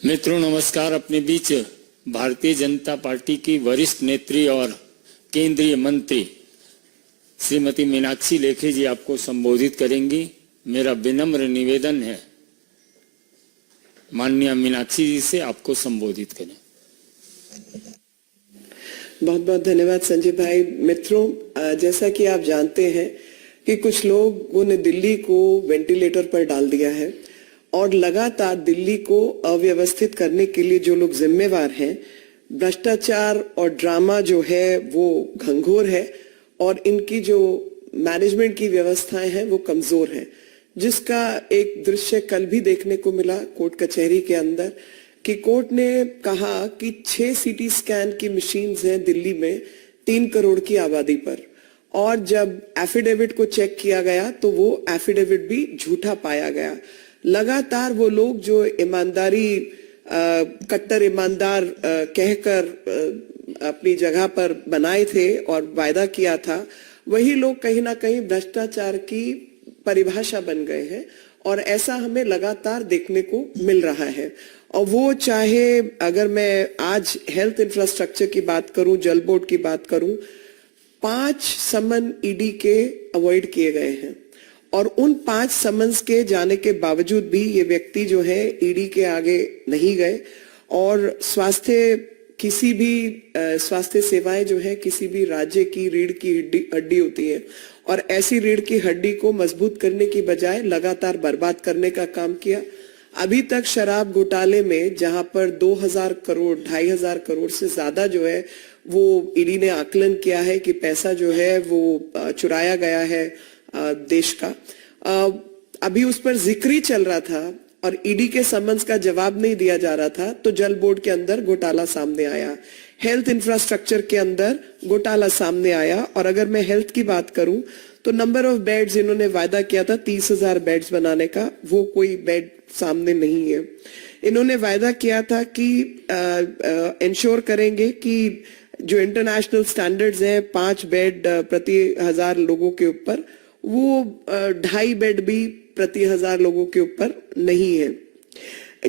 मित्रों नमस्कार। अपने बीच भारतीय जनता पार्टी की वरिष्ठ नेत्री और केंद्रीय मंत्री श्रीमती मीनाक्षी लेखी जी आपको संबोधित करेंगी। मेरा विनम्र निवेदन है माननीय मीनाक्षी जी से आपको संबोधित करें। बहुत बहुत धन्यवाद संजय भाई। मित्रों, जैसा कि आप जानते हैं कि कुछ लोगों ने दिल्ली को वेंटिलेटर पर डाल दिया है और लगातार दिल्ली को अव्यवस्थित करने के लिए जो लोग जिम्मेवार हैं, भ्रष्टाचार और ड्रामा जो है वो घंघोर है और इनकी जो मैनेजमेंट की व्यवस्थाएं हैं वो कमजोर हैं, जिसका एक दृश्य कल भी देखने को मिला कोर्ट कचहरी के अंदर कि कोर्ट ने कहा कि 6 सीटी स्कैन की मशीन्स हैं दिल्ली में 3 करोड़ की आबादी पर, और जब एफिडेविट को चेक किया गया तो वो एफिडेविट भी झूठा पाया गया। लगातार वो लोग जो ईमानदारी कट्टर ईमानदार कहकर अपनी जगह पर बनाए थे और वायदा किया था, वही लोग कहीं ना कहीं भ्रष्टाचार की परिभाषा बन गए हैं और ऐसा हमें लगातार देखने को मिल रहा है। और वो चाहे अगर मैं आज हेल्थ इंफ्रास्ट्रक्चर की बात करूं, जल बोर्ड की बात करूं, 5 समन ईडी के अवॉइड किए गए हैं और उन 5 समन्स के जाने के बावजूद भी ये व्यक्ति जो है ईडी के आगे नहीं गए। और किसी भी स्वास्थ्य सेवाएं जो है किसी भी राज्य की रीढ़ की हड्डी होती है और ऐसी रीढ़ की हड्डी को मजबूत करने की बजाय लगातार बर्बाद करने का काम किया। अभी तक शराब घोटाले में जहां पर 2000 करोड़ 2500 करोड़ से ज्यादा जो है वो ईडी ने आकलन किया है कि पैसा जो है वो चुराया गया है देश का, अभी उस पर जिक्र चल रहा था और ईडी के समन्स का जवाब नहीं दिया जा रहा था तो जल बोर्ड के अंदर घोटाला सामने आया, हेल्थ इंफ्रास्ट्रक्चर के अंदर घोटाला सामने आया। और अगर मैं हेल्थ की बात करूं तो नंबर ऑफ बेड्स इन्होंने वायदा किया था 30,000 बेड्स बनाने का, वो कोई बेड सामने नहीं है। इन्होंने वायदा किया था कि इंश्योर करेंगे कि जो इंटरनेशनल स्टैंडर्ड्स हैं 5 बेड प्रति 1000 लोगों के ऊपर, वो 2.5 बेड भी प्रति 1000 लोगों के ऊपर नहीं है।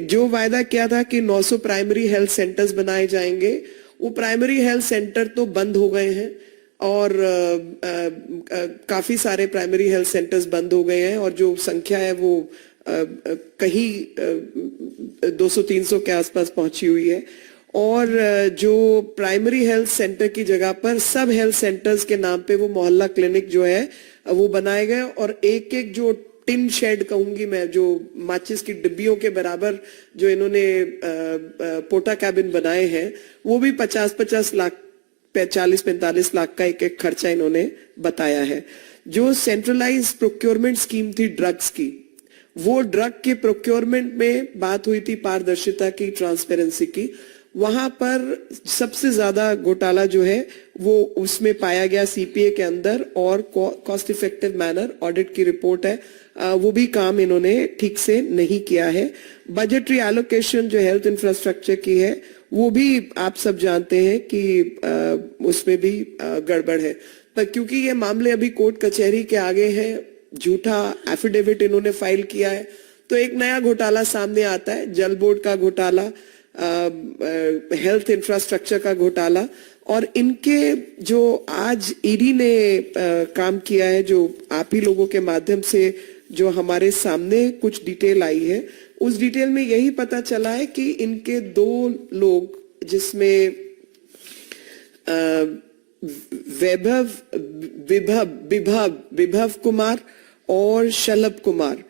जो वायदा किया था कि 900 प्राइमरी हेल्थ सेंटर्स बनाए जाएंगे, वो प्राइमरी हेल्थ सेंटर तो बंद हो गए हैं और काफी सारे प्राइमरी हेल्थ सेंटर्स बंद हो गए हैं और जो संख्या है वो कहीं 200-300 के आसपास पहुंची हुई है। और जो प्राइमरी हेल्थ सेंटर की जगह पर सब हेल्थ सेंटर्स के नाम पे वो मोहल्ला क्लिनिक जो है वो बनाए गए और एक एक जो टिन शेड कहूंगी मैं, जो माचिस की डिब्बियों के बराबर जो इन्होंने पोटा कैबिन बनाए हैं, वो भी 50-50 लाख 40-45 लाख का एक एक खर्चा इन्होंने बताया है। जो सेंट्रलाइज प्रोक्योरमेंट स्कीम थी ड्रग्स की, वो ड्रग के प्रोक्योरमेंट में बात हुई थी पारदर्शिता की, ट्रांसपेरेंसी की, वहां पर सबसे ज्यादा घोटाला जो है वो उसमें पाया गया सीपीए के अंदर और कॉस्ट इफेक्टिव मैनर ऑडिट की रिपोर्ट है, वो भी काम इन्होंने ठीक से नहीं किया है। बजटरी एलोकेशन जो हेल्थ इंफ्रास्ट्रक्चर की है वो भी आप सब जानते हैं कि उसमें भी गड़बड़ है, पर क्योंकि ये मामले अभी कोर्ट कचहरी के आगे हैं, झूठा एफिडेविट इन्होंने फाइल किया है, तो एक नया घोटाला सामने आता है, जल बोर्ड का घोटाला, हेल्थ इंफ्रास्ट्रक्चर का घोटाला। और इनके जो आज ईडी ने काम किया है, जो आप ही लोगों के माध्यम से जो हमारे सामने कुछ डिटेल आई है, उस डिटेल में यही पता चला है कि इनके 2 लोग जिसमें विभव कुमार और शलभ कुमार,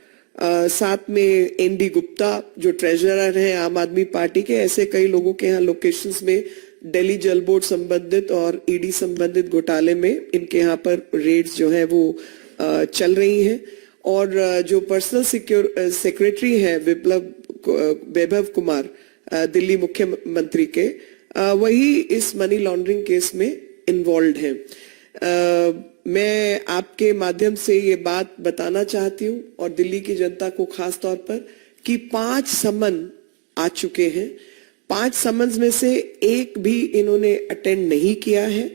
साथ में एनडी गुप्ता जो ट्रेजरर हैं आम आदमी पार्टी के, ऐसे कई लोगों के यहाँ लोकेशंस में दिल्ली जल बोर्ड संबंधित और ईडी संबंधित घोटाले में इनके यहाँ पर रेड्स जो है वो चल रही हैं। और जो पर्सनल सेक्रेटरी है वैभव कुमार दिल्ली मुख्यमंत्री के, वही इस मनी लॉन्ड्रिंग केस में इन्वॉल्व हैं। मैं आपके माध्यम से ये बात बताना चाहती हूँ और दिल्ली की जनता को खास तौर पर कि 5 समन आ चुके हैं। 5 समन्स में से एक भी इन्होंने अटेंड नहीं किया है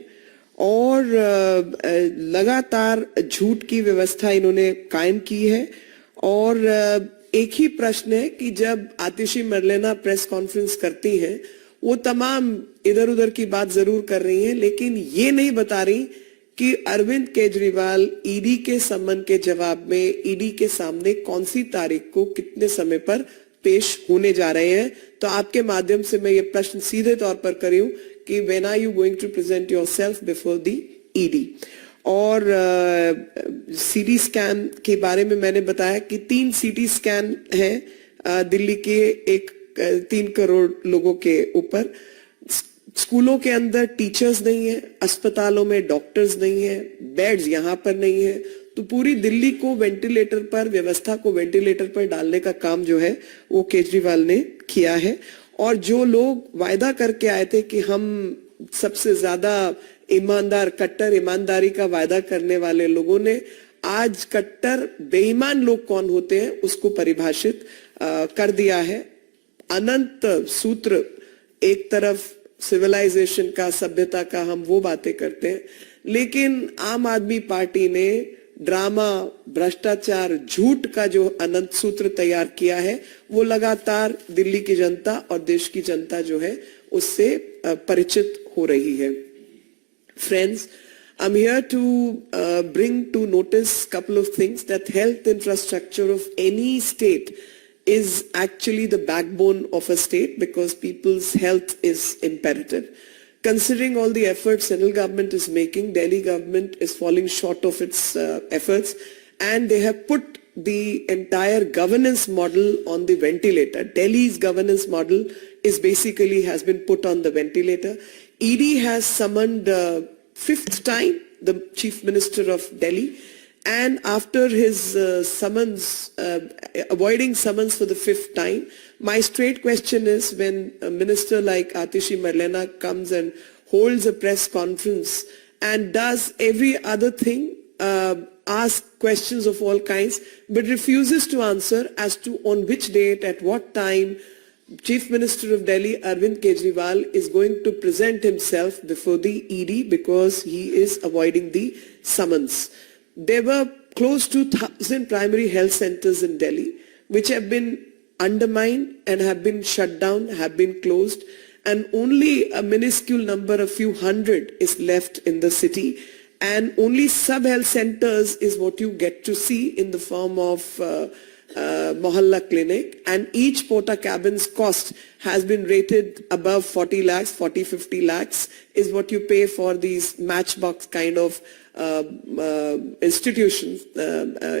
और लगातार झूठ की व्यवस्था इन्होंने कायम की है और एक ही प्रश्न है कि जब आतिशी मरलेना प्रेस कॉन्फ्रेंस करती हैं, वो तमाम इधर उधर की बात जरूर कर रही हैं, लेकिन ये नहीं बता रही कि अरविंद केजरीवाल ईडी के सम्मन के जवाब में ईडी के सामने कौन सी तारीख को कितने समय पर पेश होने जा रहे हैं। तो आपके माध्यम से मैं ये प्रश्न सीधे तौर पर कर रही हूं कि when are you going to present yourself before the ED. और सीटी स्कैन के बारे में मैंने बताया कि 3 सीटी स्कैन है दिल्ली के 3 करोड़ लोगों के ऊपर। स्कूलों के अंदर टीचर्स नहीं है, अस्पतालों में डॉक्टर्स नहीं है, बेड्स यहाँ पर नहीं है। तो पूरी दिल्ली को वेंटिलेटर पर, व्यवस्था को वेंटिलेटर पर डालने का काम जो है वो केजरीवाल ने किया है। और जो लोग वायदा करके आए थे कि हम सबसे ज्यादा ईमानदार, कट्टर ईमानदारी का वायदा करने वाले लोगों ने आज कट्टर बेईमान लोग कौन होते हैं उसको परिभाषित कर दिया है। अनंत सूत्र, एक तरफ सिविलाइजेशन का, सभ्यता का हम वो बातें करते हैं, लेकिन आम आदमी पार्टी ने ड्रामा, भ्रष्टाचार, झूठ का जो अनंत सूत्र तैयार किया है वो लगातार दिल्ली की जनता और देश की जनता जो है उससे परिचित हो रही है। Friends, I'm here to bring to notice couple of things, that health infrastructure of any state is actually the backbone of a state because people's health is imperative. Considering all the efforts central government is making, Delhi government is falling short of its efforts, and they have put the entire governance model on the ventilator. Delhi's governance model is basically has been put on the ventilator. ED has summoned 5th time the Chief Minister of Delhi, and after his summons, avoiding summons for the 5th time, my straight question is, when a minister like Atishi Marlena comes and holds a press conference and does every other thing, ask questions of all kinds, but refuses to answer as to on which date, at what time, Chief Minister of Delhi, Arvind Kejriwal, is going to present himself before the ED because he is avoiding the summons. There were close to 1,000 primary health centers in Delhi, which have been undermined and have been shut down, have been closed, and only a minuscule number, a few hundred, is left in the city. And only sub-health centers is what you get to see in the form of Mohalla clinic, and each porta cabin's cost has been rated above 40 lakhs, 50 lakhs is what you pay for these matchbox kind of institutions,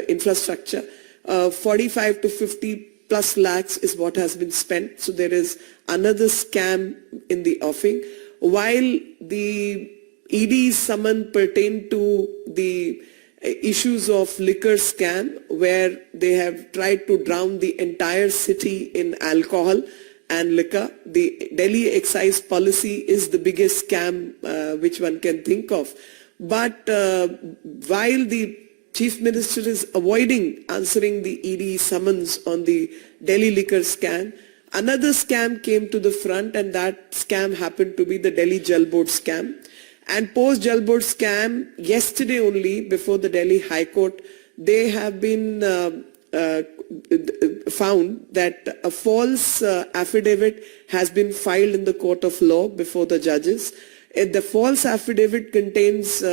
infrastructure. 45 to 50 plus lakhs is what has been spent. So there is another scam in the offing. While the ED's summon pertain to the issues of liquor scam, where they have tried to drown the entire city in alcohol and liquor. The Delhi excise policy is the biggest scam which one can think of. But while the Chief Minister is avoiding answering the ED summons on the Delhi liquor scam, another scam came to the front, and that scam happened to be the Delhi Jal Board scam. And post Jal Board scam, yesterday only, before the Delhi High Court, they have been found that a false affidavit has been filed in the court of law before the judges. The false affidavit contains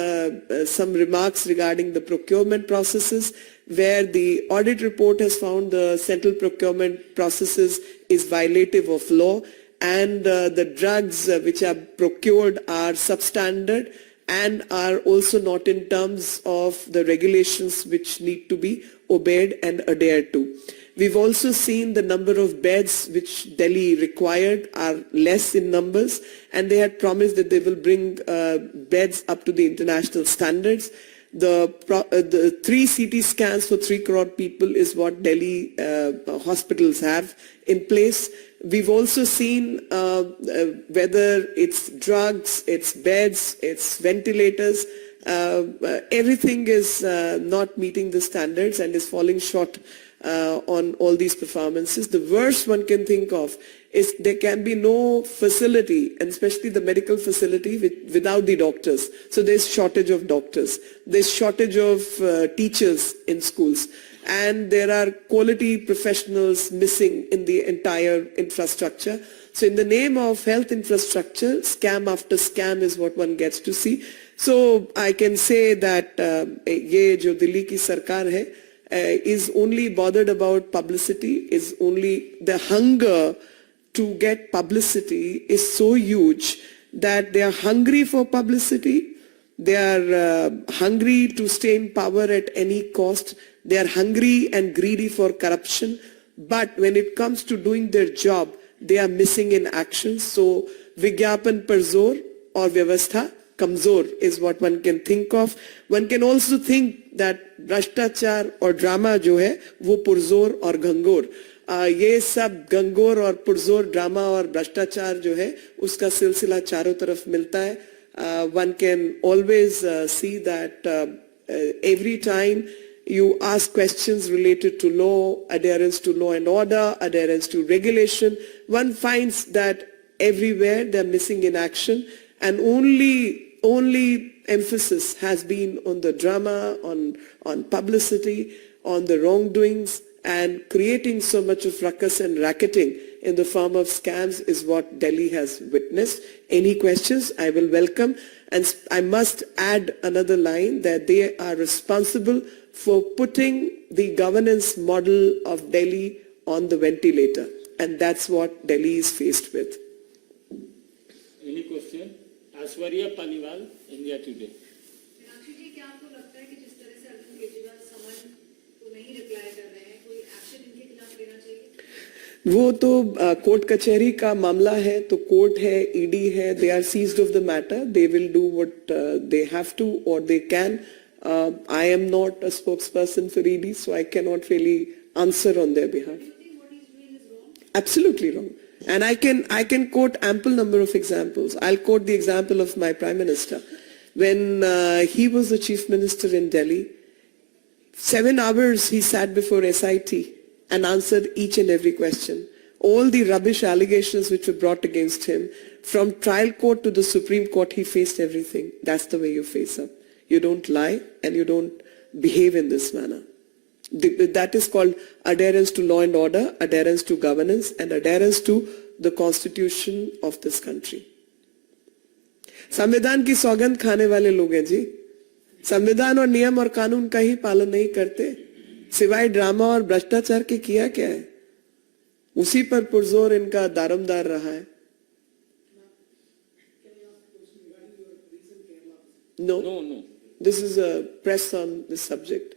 some remarks regarding the procurement processes, where the audit report has found the central procurement processes is violative of law, and the drugs which are procured are substandard and are also not in terms of the regulations which need to be obeyed and adhered to. We've also seen the number of beds which Delhi required are less in numbers, and they had promised that they will bring beds up to the international standards. The 3 CT scans for 3 crore people is what Delhi hospitals have in place. We've also seen whether it's drugs, it's beds, it's ventilators, everything is not meeting the standards and is falling short on all these performances. The worst one can think of is there can be no facility, and especially the medical facility, without the doctors. So there's shortage of doctors. There's shortage of teachers in schools. and there are quality professionals missing in the entire infrastructure. So in the name of health infrastructure, scam after scam is what one gets to see. So I can say that ये जो दिल्ली की सरकार है is only bothered about publicity, is only the hunger to get publicity is so huge that they are hungry for publicity. They are hungry to stay in power at any cost. They are hungry and greedy for corruption. But when it comes to doing their job, they are missing in action. So Vigyapan par zor or Vyavastha kamzor is what one can think of. One can also think that Bhrashtachar or drama जो है वो पुरजोर और गंगोर, ये सब गंगोर और पुरजोर drama और भ्रष्टाचार जो है उसका सिलसिला चारों तरफ मिलता है. One can always see that every time you ask questions related to law, adherence to law and order, adherence to regulation, one finds that everywhere they're missing in action, and only emphasis has been on the drama, on publicity, on the wrongdoings, and creating so much of ruckus and racketing in the form of scams is what Delhi has witnessed. Any questions, I will welcome. And I must add another line that they are responsible for putting the governance model of Delhi on the ventilator. And that's what Delhi is faced with. Any question? Aishwarya Paliwal, India Today. Meenakshi जी, क्या आपको लगता है कि जिस तरह से अरविंद केजरीवाल समन को नहीं रिप्लाई कर रहे हैं, कोई एक्शन इनके खिलाफ लेना चाहिए? वो तो कोर्ट कचहरी का मामला है, तो कोर्ट है, ईडी है, they are seized of the matter. They will do what they have to or they can. I am not a spokesperson for ED, so I cannot really answer on their behalf. Do you think what he's doing is wrong? Absolutely wrong. And I can quote ample number of examples. I'll quote the example of my Prime Minister. When he was the Chief Minister in Delhi, 7 hours he sat before SIT and answered each and every question. All the rubbish allegations which were brought against him, from trial court to the Supreme Court, he faced everything. That's the way you face up. You don't lie and you don't behave in this manner. That is called adherence to law and order, adherence to governance, and adherence to the constitution of this country. संविधान की सौगंध खाने वाले लोग हैं जी. संविधान और नियम और कानून का ही पालन नहीं करते, सिवाय ड्रामा और भ्रष्टाचार के किया क्या है? उसी पर पुरजोर इनका दारोमदार रहा है. No. This is a press on this subject.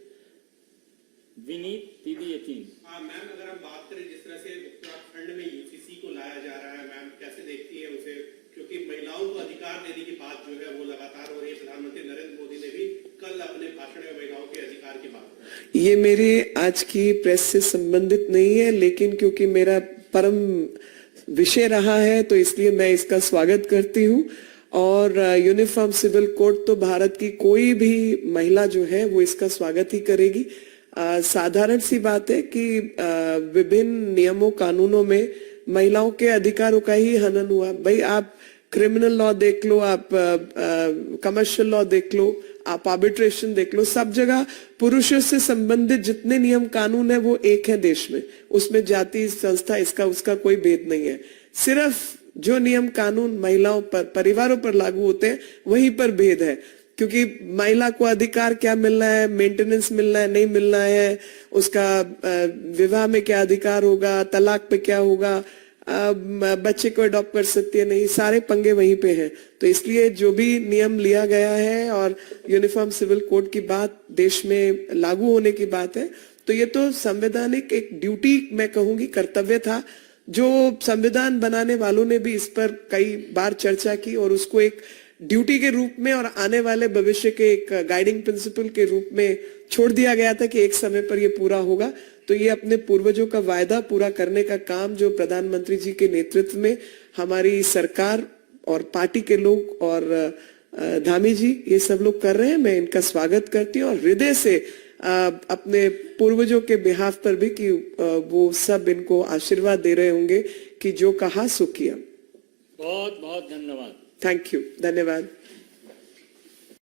Vineet TV18. हाँ मैम, अगर हम बात करें जिस तरह से उत्तराखंड में यूसीसी को लाया जा रहा है, मैम कैसे देखती है उसे? क्योंकि महिलाओं को अधिकार देने की बात जो है वो लगातार हो रही है. प्रधानमंत्री नरेंद्र मोदी ने भी कल अपने भाषण में महिलाओं के अधिकार की बात की. ये मेरे आज की प्रेस से संबंधित नहीं है, लेकिन क्योंकि मेरा परम विषय रहा है तो इसलिए मैं इसका स्वागत करती हूँ. और यूनिफॉर्म सिविल कोड तो भारत की कोई भी महिला जो है वो इसका स्वागत ही करेगी. साधारण सी बात है कि विभिन्न नियमों कानूनों में महिलाओं के अधिकारों का ही हनन हुआ. भाई आप क्रिमिनल लॉ देख लो, आप कमर्शियल लॉ देख लो, आप आर्बिट्रेशन देख लो, सब जगह पुरुषों से संबंधित जितने नियम कानून है वो एक है देश में. उसमें जाति संस्था इसका उसका कोई भेद नहीं है. सिर्फ जो नियम कानून महिलाओं पर, परिवारों पर लागू होते हैं वहीं पर भेद है. क्योंकि महिला को अधिकार क्या मिलना है, मेंटेनेंस मिलना है, नहीं मिलना है, उसका विवाह में क्या अधिकार होगा, तलाक पे क्या होगा, बच्चे को अडॉप्ट कर सकती है नहीं, सारे पंगे वहीं पे हैं. तो इसलिए जो भी नियम लिया गया है और यूनिफॉर्म सिविल कोड की बात देश में लागू होने की बात है, तो ये तो संवैधानिक एक ड्यूटी, मैं कहूंगी कर्तव्य था, जो संविधान बनाने वालों ने भी इस पर कई बार चर्चा की और उसको एक ड्यूटी के रूप में और आने वाले भविष्य के एक गाइडिंग प्रिंसिपल के रूप में छोड़ दिया गया था कि एक समय पर ये पूरा होगा. तो ये अपने पूर्वजों का वायदा पूरा करने का काम जो प्रधानमंत्री जी के नेतृत्व में हमारी सरकार और पार्टी के लोग और धामी जी ये सब लोग कर रहे हैं, मैं इनका स्वागत करती हूँ और हृदय से अपने पूर्वजों के बिहाफ पर भी कि वो सब इनको आशीर्वाद दे रहे होंगे कि जो कहा सो किया. बहुत बहुत धन्यवाद. थैंक यू, धन्यवाद.